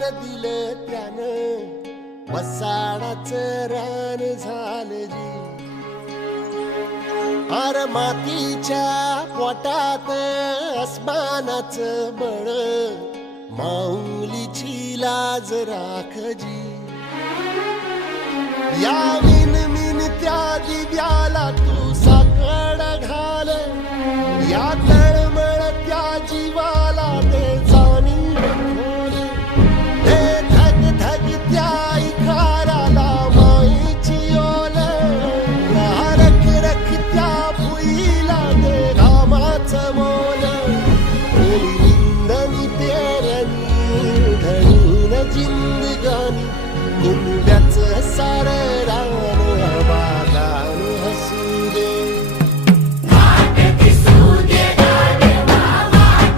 दान दिलं त्यानं वसाडाचं रान झालं जी. अर मातीच्या पोटात अस्मानाचं बळ, माऊलीची लाज राखजी. या मिनमिनत्या दिव्याला तू साकड घाल, या तळमळत्या जीवाला दे जाणीव खोल. दे धग धगत्या इकाराला माईची ओल, या रखरखत्या भुईला दे रामाचं मोल. निंदनी पेरणी धरून जिंदगानी, कुंब्याचं सारं रान